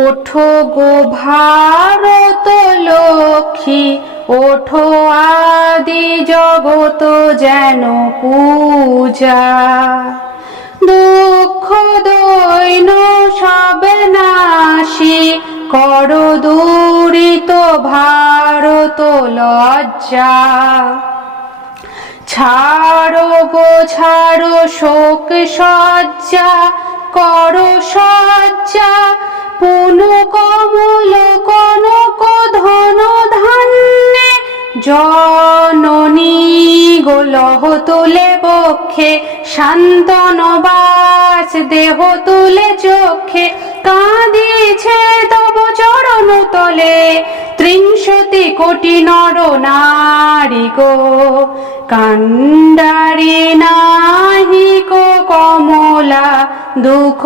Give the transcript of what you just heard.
ওঠো গো ভারত লক্ষ্মী, ওঠো আদি জগত যেন পূজা। দুঃখ দৈন সব নাশী, করো দূরিত ভারত লজ্জা। ছাড়ো গো ছাড়ো শোক সজ্জা, করো সজ্জা পুনঃ কমল কনক ধন ধান্যে। জননী গো লহ তুলে বক্ষে, শান্তন বাস দেহ তুলে চক্ষে। কাঁদিছে তব চরণ তলে, ত্রিংশতি কোটি নর নারী গো। কান্ডারি নাহি কো কমলা দুঃখ